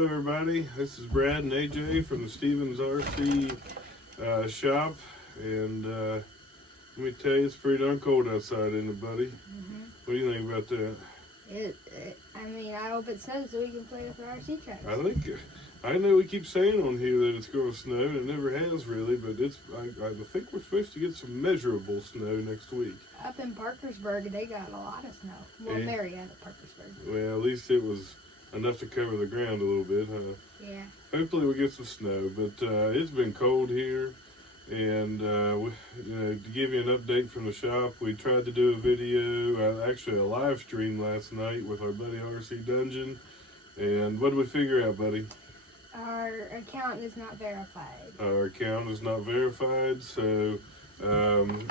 Hello everybody, this is Brad and AJ from the Stevens RC shop, and let me tell you, it's pretty darn cold outside, isn't it, buddy? What do you think about that? I mean, I hope it snows so we can play with our RC tracks. I know we keep saying on here that it's going to snow, and it never has really, but I think we're supposed to get some measurable snow next week. Up in Parkersburg, they got a lot of snow. Well, Marietta, Parkersburg. Well, at least it was enough to cover the ground a little bit, huh? Yeah. Hopefully we'll get some snow, but it's been cold here, and to give you an update from the shop, we tried to do a video, actually a live stream last night with our buddy RC Dungeon, and what did we figure out, buddy? Our account is not verified. Our account is not verified, so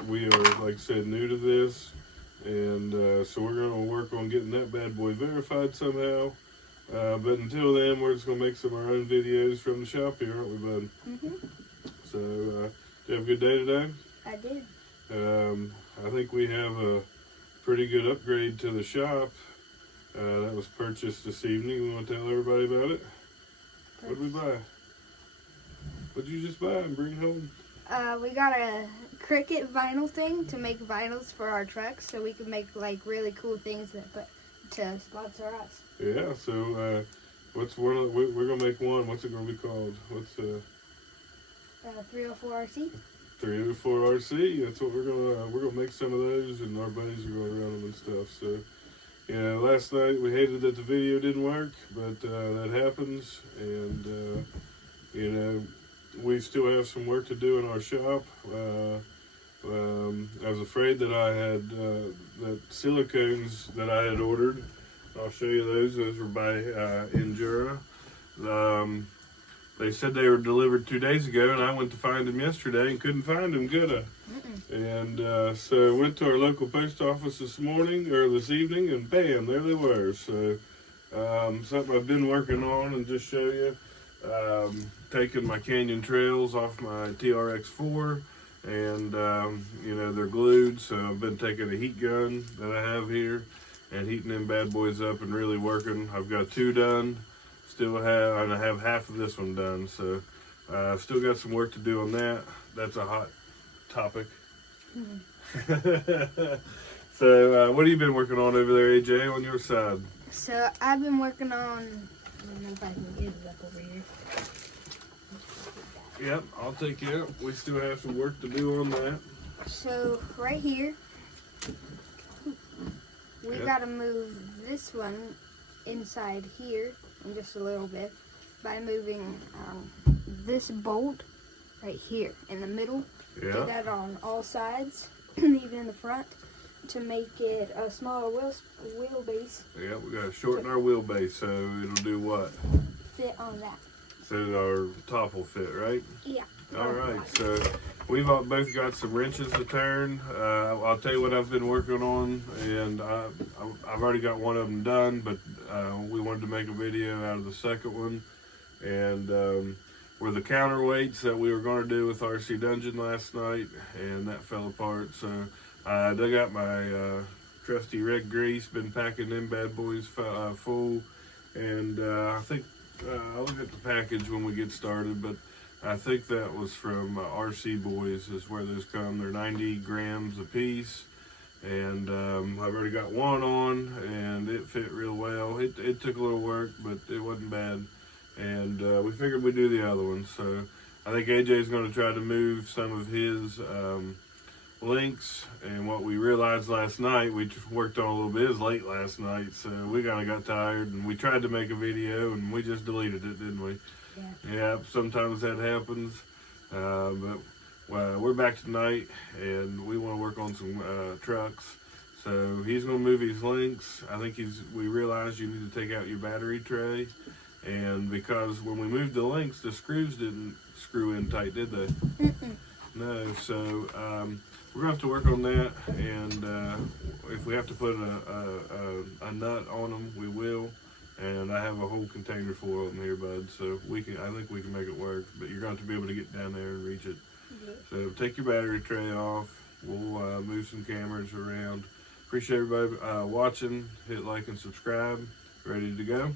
we are, like I said, new to this, and so we're going to work on getting that bad boy verified somehow. But until then, we're just going to make some of our own videos from the shop here, aren't we, bud? So, did you have a good day today? I did. I think we have a pretty good upgrade to the shop that was purchased this evening. You want to tell everybody about it? What did we buy? What did you just buy and bring home? We got a Cricut vinyl thing to make vinyls for our trucks, so we can make like really cool things that to sponsor us. Yeah. So what's one? We're gonna make one. What's it gonna be called? What's 304 RC. 304 RC. That's what we're gonna make some of those, and our buddies are gonna run them and stuff. So. Yeah, last night we hated that the video didn't work, but that happens, and we still have some work to do in our shop. I was afraid that I had that silicones that I had ordered. I'll show you those. Those were by Endura. They said they were delivered 2 days ago, and I went to find them yesterday and couldn't find them, could I? And so I went to our local post office this evening, and bam, there they were. So something I've been working on, and just show you, taking my Canyon Trails off my TRX4, and they're glued, so I've been taking a heat gun that I have here and heating them bad boys up and really working. I've got 2 done. I have half of this one done, so I've still got some work to do on that. That's a hot topic. So what have you been working on over there, AJ, on your side? So I've been working on, I don't know if I can get it up over here. Yep, I'll take it out. We still have some work to do on that. So right here, we gotta move this one inside here in just a little bit by moving this bolt right here in the middle. Yeah. Do that on all sides, even in the front, to make it a smaller wheelbase. Yeah, we gotta shorten our wheelbase, so it'll do what? Fit on that. So our top will fit, right? Yeah. All right, so we've both got some wrenches to turn. I'll tell you what I've been working on, and I've already got one of them done, but we wanted to make a video out of the second one, and were the counterweights that we were going to do with RC Dungeon last night, and that fell apart. So I dug out my trusty red grease, been packing them bad boys full, and I think I'll look at the package when we get started, but I think that was from RC Boys is where those come. They're 90 grams a piece, and I've already got one on, and it fit real well. It took a little work, but it wasn't bad, and we figured we'd do the other one. So I think AJ's going to try to move some of his links, and what we realized last night, we worked on a little bit, it was late last night, so we kind of got tired, and we tried to make a video, and we just deleted it, didn't we? Yeah, sometimes that happens, but we're back tonight, and we want to work on some trucks. So he's going to move his links. I think we realized you need to take out your battery tray, and because when we moved the links, the screws didn't screw in tight, did they? No, so we're going to have to work on that, and if we have to put a nut on them, we will. And I have a whole container full of them here, bud. So I think we can make it work. But you're going to be able to get down there and reach it. So take your battery tray off. We'll move some cameras around. Appreciate everybody watching. Hit like and subscribe. Ready to go?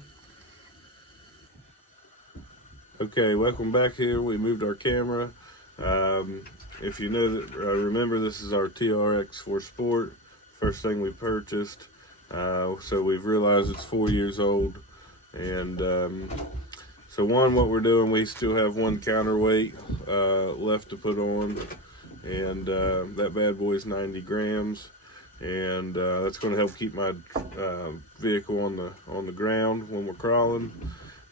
Okay, welcome back here. We moved our camera. If you know that, remember this is our TRX4 Sport. First thing we purchased. So we've realized it's 4 years old. And so what we're doing, we still have one counterweight left to put on. And that bad boy is 90 grams. And that's going to help keep my vehicle on the ground when we're crawling.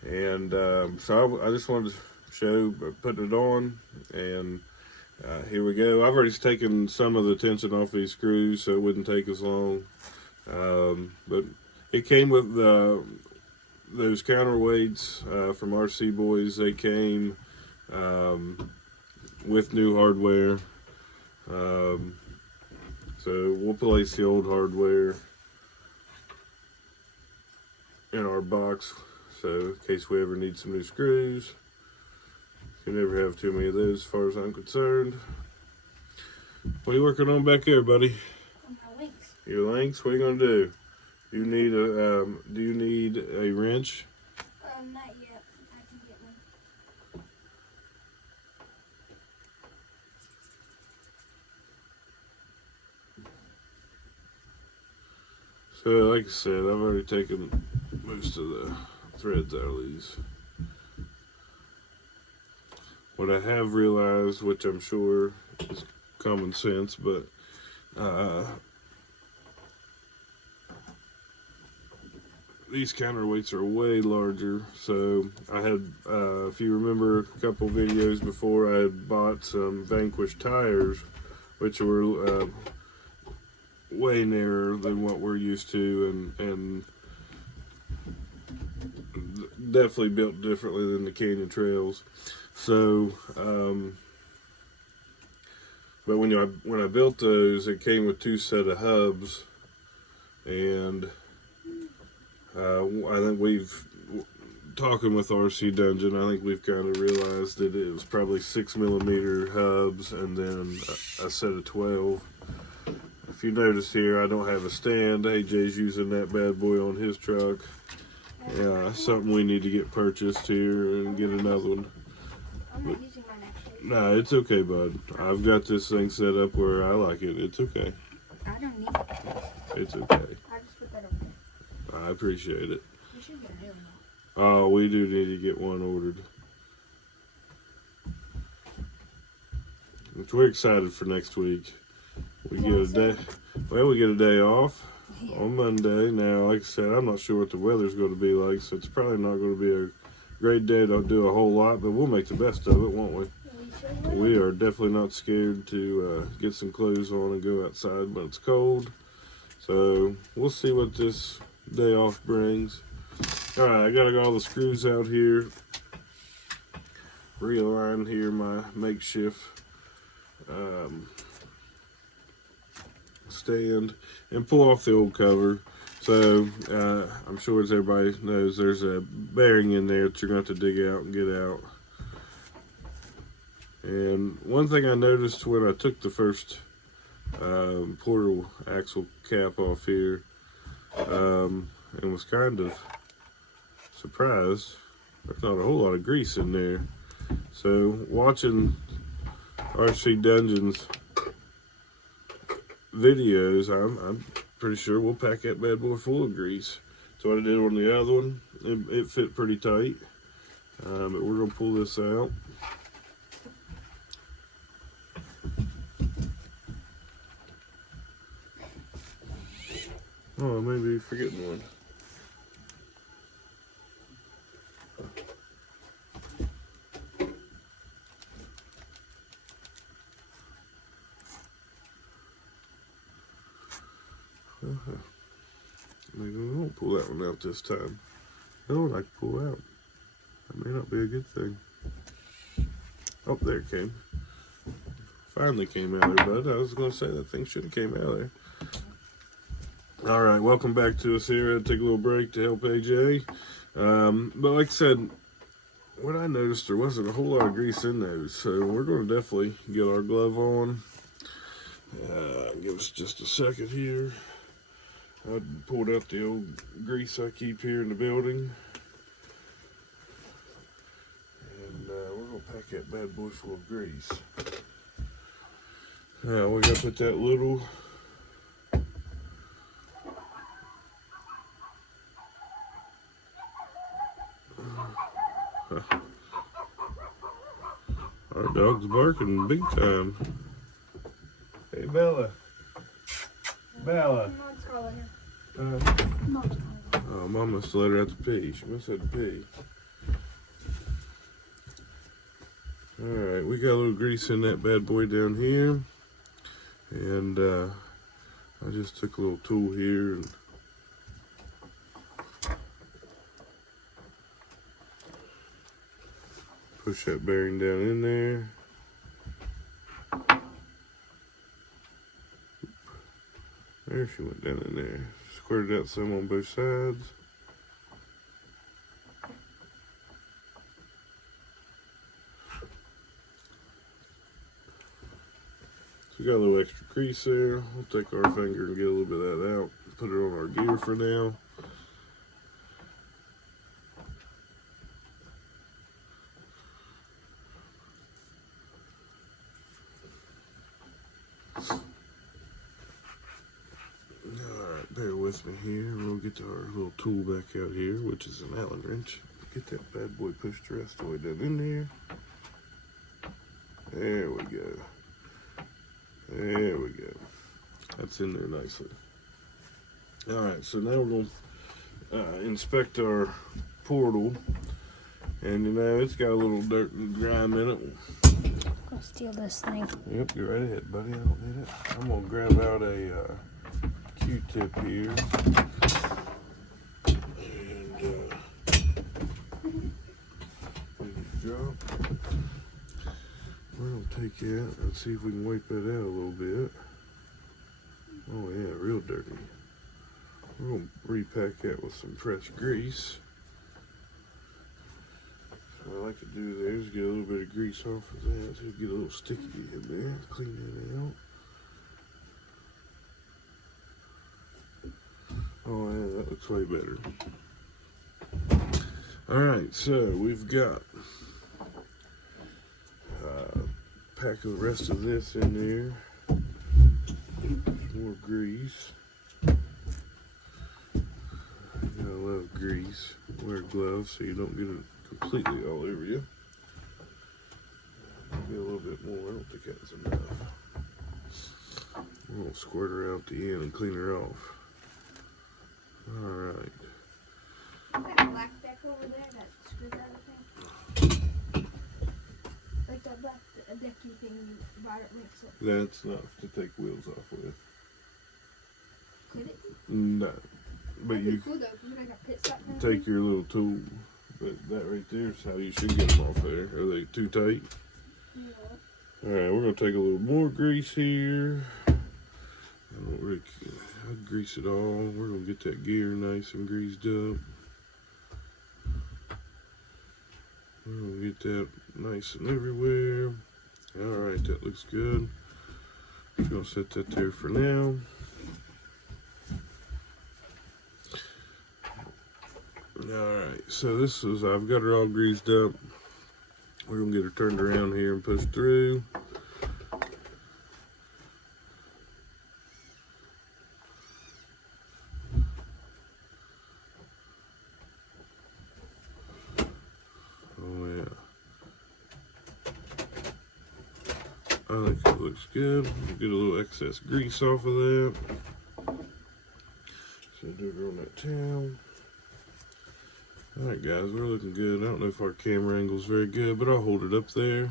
And so I just wanted to show putting it on, and here we go. I've already taken some of the tension off these screws so it wouldn't take as long, but it came with those counterweights from RC Boys. They came with new hardware, so we'll place the old hardware in our box. So in case we ever need some new screws, you never have too many of those as far as I'm concerned. What are you working on back there, buddy? My links. Your links? What are you gonna do? You need a do you need a wrench? Not yet. I can get one. So like I said, I've already taken most of the threads out of these. What I have realized, which I'm sure is common sense, but these counterweights are way larger. So I had, if you remember a couple videos before, I had bought some Vanquish tires, which were way narrower than what we're used to, and definitely built differently than the Canyon Trails. So, but when I built those, it came with two set of hubs, and I think talking with RC Dungeon, I think we've kind of realized that it was probably 6mm hubs and then a set of 12. If you notice here, I don't have a stand. AJ's using that bad boy on his truck. Yeah, something we need to get purchased here and get another one. I'm not using mine actually. No, it's okay, bud. I've got this thing set up where I like it. It's okay. I don't need it. It's okay. I just put that over there. I appreciate it. We should get a new one. Oh, we do need to get one ordered. Which we're excited for next week. We get a day. Well, we get a day off on Monday. Now, like I said, I'm not sure what the weather's going to be like, so it's probably not going to be a great day to do a whole lot, but we'll make the best of it, won't we? We are definitely not scared to get some clothes on and go outside when it's cold. So we'll see what this day off brings. All right, I got all the screws out here. Realign here my makeshift stand and pull off the old cover. So I'm sure, as everybody knows, there's a bearing in there that you're going to have to dig out and get out. And one thing I noticed when I took the first portal axle cap off here, and was kind of surprised, there's not a whole lot of grease in there. So watching RC Dungeon's videos, I'm pretty sure we'll pack that bad boy full of grease. So what I did on the other one, it fit pretty tight, but we're gonna pull this out. Oh, maybe forgetting one. Maybe we won't pull that one out this time. I don't like to pull out. That may not be a good thing. Oh, there it came. Finally came out there, bud. I was going to say that thing should have came out there. All right, welcome back to us here. I had to take a little break to help AJ. But like I said, what I noticed, there wasn't a whole lot of grease in those. So we're going to definitely get our glove on. Give us just a second here. I pulled out the old grease I keep here in the building. pack that bad boy full of grease. Now we gotta put that little our dog's barking big time. Hey Bella. Bella. Mom's calling her. Mom's calling her. Oh, Mom must let her out to pee. She must have to pee. Alright, we got a little grease in that bad boy down here. And I just took a little tool here and push that bearing down in there. There she went down in there. Squirted out some on both sides. So we got a little extra grease there. We'll take our finger and get a little bit of that out. Put it on our gear for now. Alright, bear with me here. We'll get to our little tool back out here, which is an Allen wrench. Get that bad boy pushed the rest of the way down in there. There we go. There we go. That's in there nicely. Alright, so now we're going to inspect our portal. And you know, it's got a little dirt and grime in it. I'll steal this thing. Yep, you're right ahead, buddy. I don't need it. I'm going to grab out a Q-tip here. And drop. We're going to take that and see if we can wipe that out a little bit. Oh yeah, real dirty. We're going to repack that with some fresh grease. What I like to do there is get a little bit of grease off of that so you get a little sticky in there. Clean that out. Oh yeah, that looks way better. Alright, so we've got pack the rest of this in there. More grease. You gotta love grease. Wear gloves so you don't get it completely all over you. Maybe a little bit more. I don't think that's enough. We're gonna squirt her out the end and clean her off. Alright. That black deck over there, that screwdriver thing. Like that black decky thing you bought at Wink's. That's enough to take wheels off with. Could it? No. But That'd be you cool though, 'cause we got a pit stop and take everything. your little tool. But that right there is how you should get them off there. Are they too tight? No. Alright, we're going to take a little more grease here. I don't really, I'd grease it all. We're going to get that gear nice and greased up. We're going to get that nice and everywhere. Alright, that looks good. Just going to set that there for now. Alright, so this is, I've got her all greased up. We're going to get her turned around here and push through. Oh yeah. I think it looks good. We'll get a little excess grease off of that. So do it on that towel. Alright guys, we're looking good. I don't know if our camera angle is very good, but I'll hold it up there.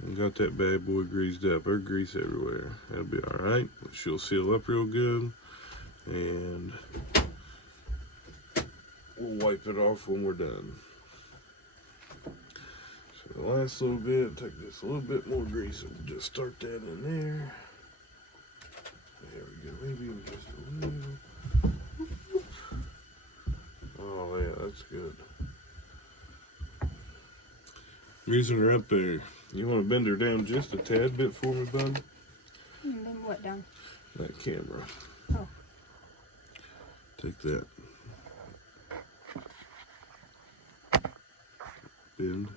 And got that bad boy greased up. There's grease everywhere. That'll be alright. She'll seal up real good. And we'll wipe it off when we're done. So the last little bit, take this a little bit more grease and just start that in there. There we go. Maybe even just a little. Oh yeah, that's good. I'm using her up there. You want to bend her down just a tad bit for me, bud? And then what down? That camera. Oh. Take that. bend.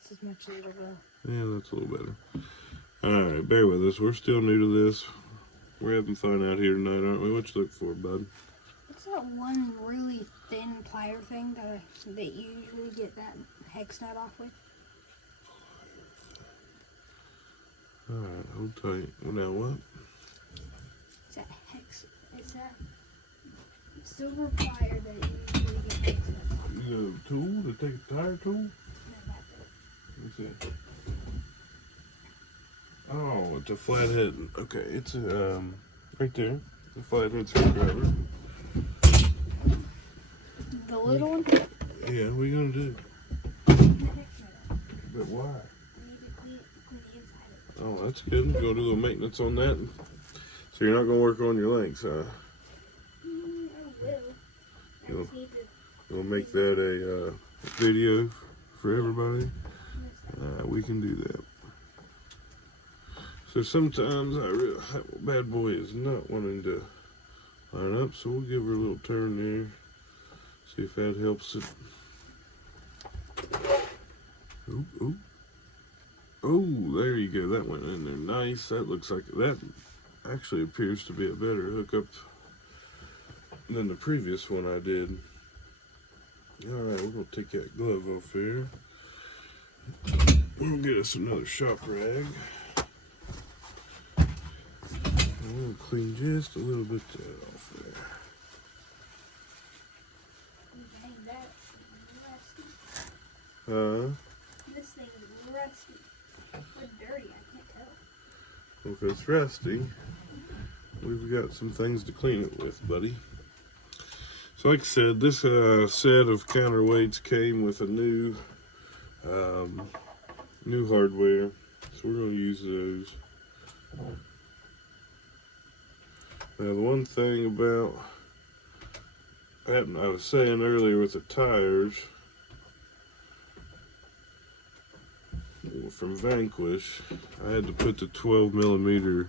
It's as much as it'll go. Yeah, that's a little better. Alright, bear with us. We're still new to this. We're having fun out here tonight, aren't we? What you look for, bud? What's that one really thin plier thing that you usually get that hex nut off with? Alright, hold tight. Now what? It's that hex. It's that silver plier that you usually get hex nuts off. You got a tool to take a tire tool? No, that thing. What's that? Oh, it's a flathead. Okay, it's right there. The flathead screwdriver. The little one? Yeah, what are you gonna do? The hex nut. But why? I need to clean the inside of it. Oh, that's good. Go do a little maintenance on that. So you're not gonna work on your legs, huh? I will. I You'll, just need to. you'll make that a video for everybody. We can do that. So sometimes bad boy is not wanting to line up, so we'll give her a little turn there. See if that helps it. Oop, oop. Oh, there you go. That went in there nice. That looks like that actually appears to be a better hookup than the previous one I did. Alright, we're going to take that glove off here. We'll get us another shop rag. And we'll clean just a little bit of that off there. Dang, that's rusty. This thing is rusty. Or dirty, I can't tell. Well, if it's rusty, we've got some things to clean it with, buddy. So like I said, this set of counterweights came with a new hardware, so we're going to use those. Now the one thing about, I was saying earlier with the tires from Vanquish, I had to put the 12 millimeter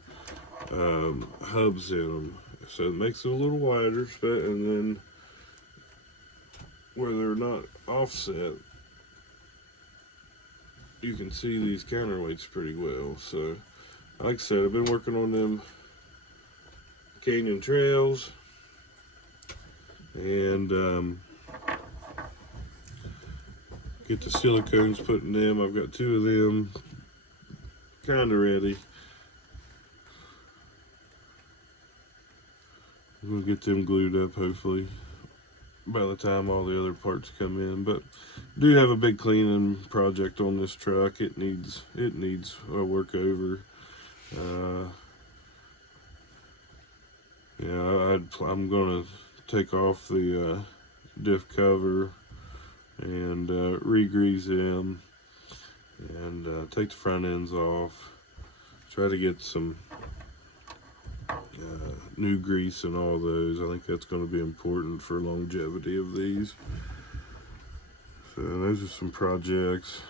hubs in them, so it makes it a little wider, and then where they're not offset, you can see these counterweights pretty well. So like I said, I've been working on them canyon trails, and get the silicones put in them. I've got 2 of them kind of ready. We'll get them glued up hopefully by the time all the other parts come in. But do have a big cleaning project on this truck. It needs a work over. Yeah, I'm gonna take off the diff cover and re-grease them, and take the front ends off. Try to get some new grease and all those. I think that's going to be important for longevity of these. So those are some projects,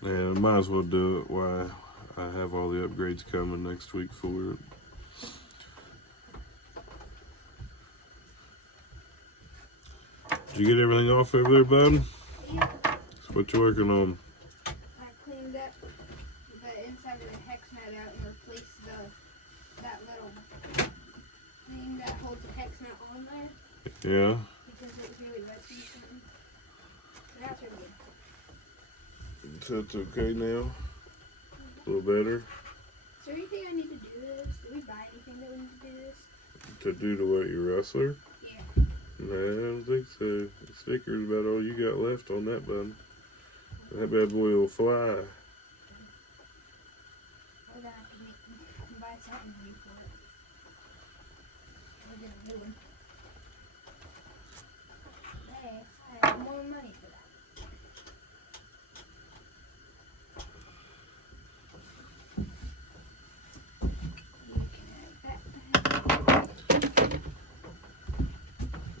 and I might as well do it while I have all the upgrades coming next week for it. Did you get everything off over there, bud? Yeah. That's what you're working on. I cleaned up the inside of the hex nut out and replaced that little thing that holds the hex nut on there Yeah. because it was really rusty. So that's really good. So it's okay now? A little better? Is there anything I need to do to this? Did we buy anything that we need to do to this? To do to what, your Rustler? Yeah. No, I don't think so. The sticker's about all you got left on that button. That bad boy will fly. We're gonna have to buy something new for it. We'll get a new one. Hey, I have more money for that.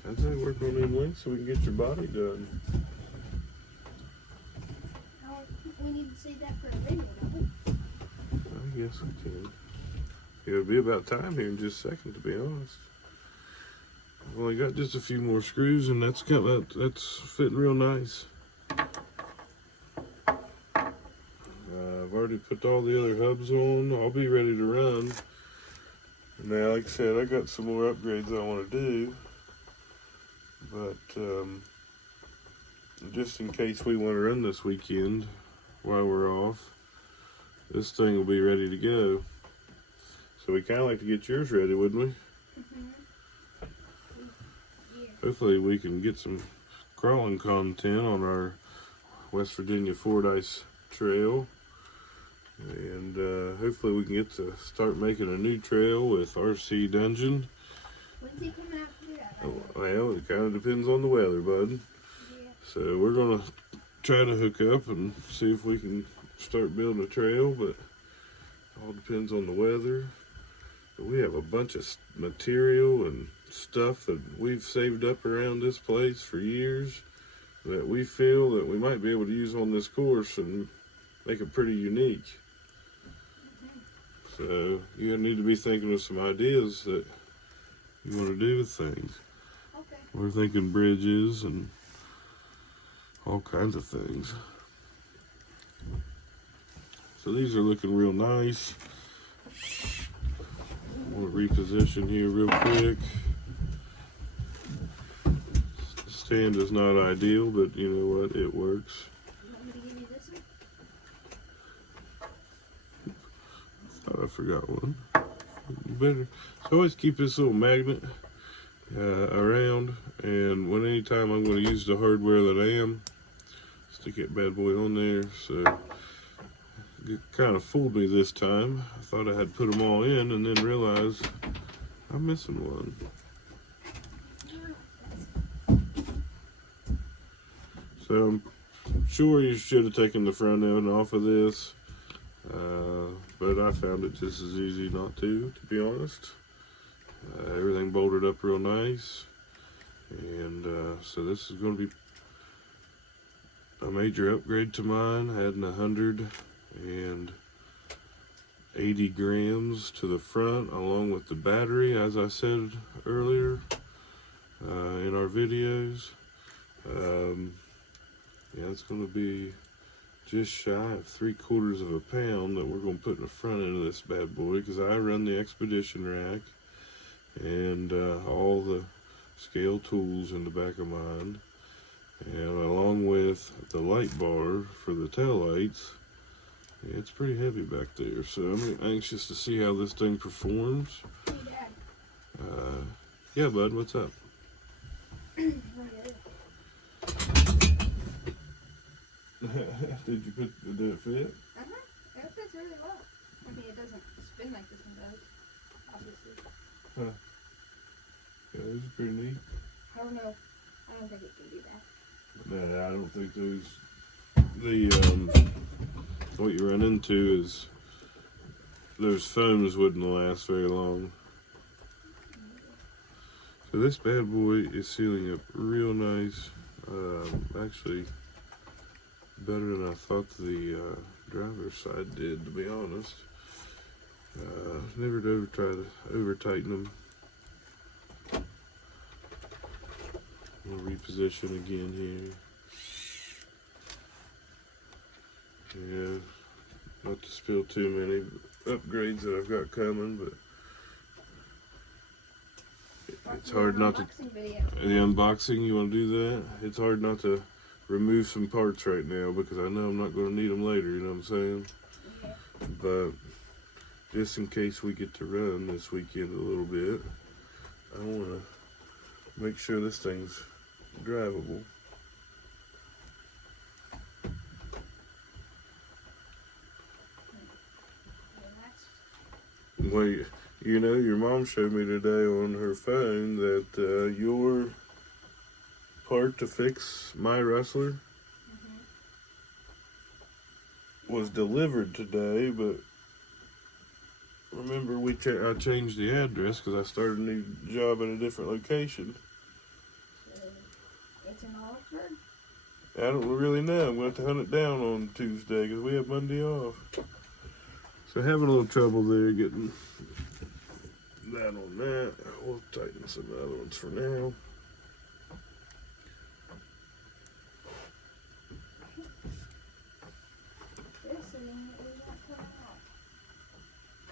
I'd say work on them links so we can get your body done. We need to save that for a video, don't we? I guess we can. It'll be about time here in just a second, to be honest. only got just a few more screws, and that's fitting real nice. I've already put all the other hubs on. I'll be ready to run. Now, like I said, I got some more upgrades I want to do, but just in case we want to run this weekend while we're off, this thing will be ready to go. So we kind of like to get yours ready, wouldn't we? Mm-hmm. Yeah. Hopefully we can get some crawling content on our West Virginia Fordyce trail. And hopefully we can get to start making a new trail with RC Dungeon. When's he coming out to do that? Well, it kind of depends on the weather, bud. Yeah. So we're going to try to hook up and see if we can start building a trail, but all depends on the weather. But we have a bunch of material and stuff that we've saved up around this place for years that we feel that we might be able to use on this course and make it pretty unique. So you need to be thinking of some ideas that you want to do with things. Okay. We're thinking bridges and all kinds of things. So these are looking real nice. We'll reposition here real quick. Stand is not ideal, but you know what? It works. You want me to give you this one? Thought I forgot one. You better. So always keep this little magnet around, and anytime I'm going to use the hardware that I am, stick that bad boy on there. So it kind of fooled me this time. I thought I had put them all in, and then realized I'm missing one. So I'm sure you should have taken the front end off of this, but I found it just as easy not to be honest. Everything bolted up real nice, and so this is going to be a major upgrade to mine, adding 180 grams to the front along with the battery, as I said earlier in our videos. Yeah, it's going to be just shy of 3/4 of a pound that we're going to put in the front end of this bad boy, because I run the expedition rack and all the scale tools in the back of mine, and along with the light bar for the tail lights. Yeah, it's pretty heavy back there, so I'm anxious to see how this thing performs. Hey, Dad. Yeah, bud, what's up? Did it fit? Uh-huh. It fits really well. I mean, it doesn't spin like this one does, obviously. Huh. Yeah, this is pretty neat. I don't know. I don't think it can do that. No, I don't think what you run into is those foams wouldn't last very long. So this bad boy is sealing up real nice. Actually, better than I thought the driver's side did, to be honest. Never try to over tighten them. We'll reposition again here. Yeah, not to spill too many upgrades that I've got coming, but it's hard not to. The unboxing, you want to do that? It's hard not to remove some parts right now because I know I'm not going to need them later, you know what I'm saying? Yeah. But just in case we get to run this weekend a little bit, I want to make sure this thing's drivable. Well, you know, your mom showed me today on her phone that your part to fix my Rustler was delivered today, but remember I changed the address because I started a new job at a different location. It's in Hartford? I don't really know. I'm going to have to hunt it down on Tuesday because we have Monday off. So having a little trouble there getting that on that. We'll tighten some other ones for now.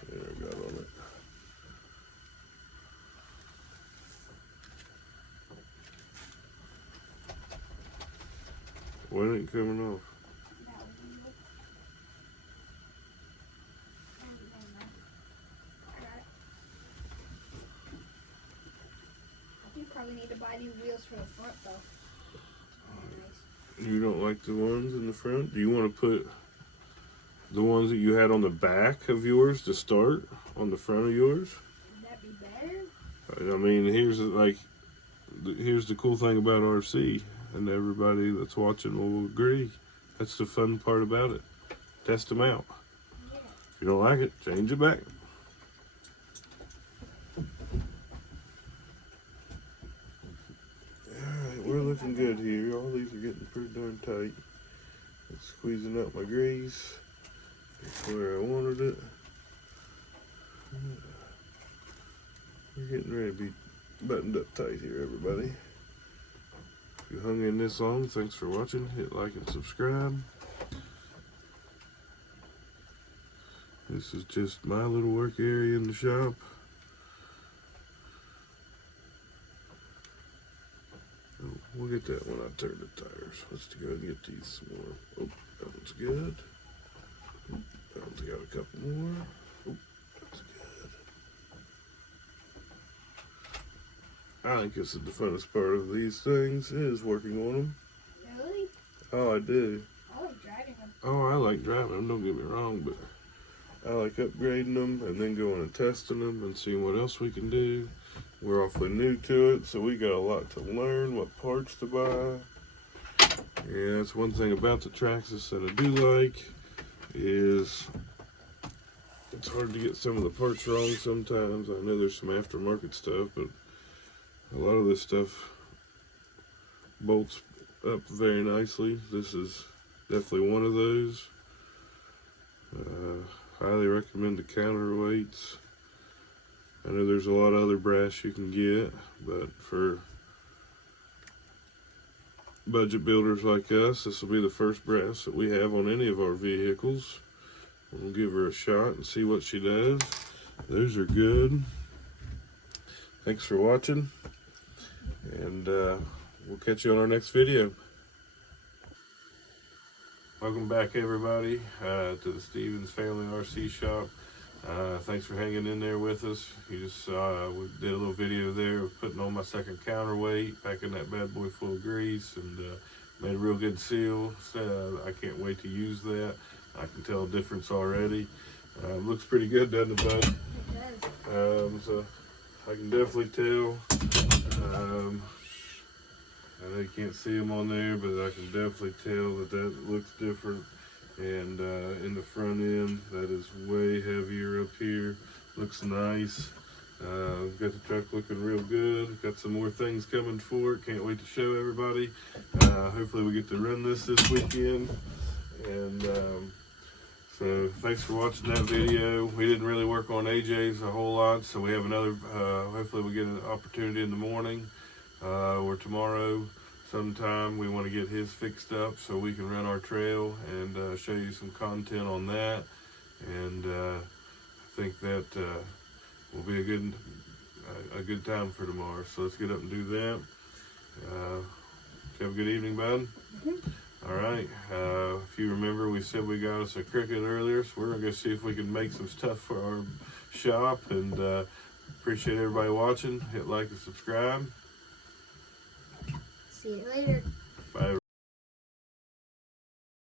There, I got on it. What ain't coming off? You probably need to buy new wheels for the front though. Nice. You don't like the ones in the front? Do you want to put the ones that you had on the back of yours to start on the front of yours? Would that be better? I mean, here's the cool thing about RC, and everybody that's watching will agree. That's the fun part about it. Test them out. Yeah. If you don't like it, change it back. Alright, we're looking good here. All these are getting pretty darn tight. It's squeezing out my grease. That's where I wanted it. We're getting ready to be buttoned up tight here, everybody. If you hung in this long, thanks for watching. Hit like and subscribe. This is just my little work area in the shop. We'll get that when I turn the tires. Let's go ahead and get these some more. Oh, that one's good. Oh, that one's got a couple more. Oh, that's good. I think this is the funnest part of these things, is working on them. Really? Oh, I do. I like driving them. Oh, I like driving them, don't get me wrong, but I like upgrading them and then going and testing them and seeing what else we can do. We're awfully new to it, so we got a lot to learn, what parts to buy. Yeah, that's one thing about the Traxxas that I do like, is it's hard to get some of the parts wrong sometimes. I know there's some aftermarket stuff, but a lot of this stuff bolts up very nicely. This is definitely one of those. Highly recommend the counterweights. I know there's a lot of other brass you can get, but for budget builders like us, this will be the first brass that we have on any of our vehicles. We'll give her a shot and see what she does. Those are good. Thanks for watching, and we'll catch you on our next video. Welcome back, everybody, to the Stevens Family RC Shop. Thanks for hanging in there with us. You just saw we did a little video there of putting on my second counterweight, packing that bad boy full of grease, and made a real good seal. So I can't wait to use that. I can tell a difference already. Looks pretty good, doesn't it, bud? It does. So I can definitely tell. I know you can't see them on there, but I can definitely tell that that looks different. And in the front end, that is way heavier up here. Looks nice. Got the truck looking real good. Got some more things coming for it. Can't wait to show everybody. Hopefully we get to run this weekend. And so thanks for watching that video. We didn't really work on AJ's a whole lot, so we have another, hopefully we get an opportunity in the morning or tomorrow sometime. We want to get his fixed up so we can run our trail and show you some content on that. And I think that will be a good time for tomorrow. So let's get up and do that. Have a good evening, bud. All right. If you remember, we said we got us a Cricket earlier, so we're gonna go see if we can make some stuff for our shop. And appreciate everybody watching. Hit like and subscribe. See you later. Bye.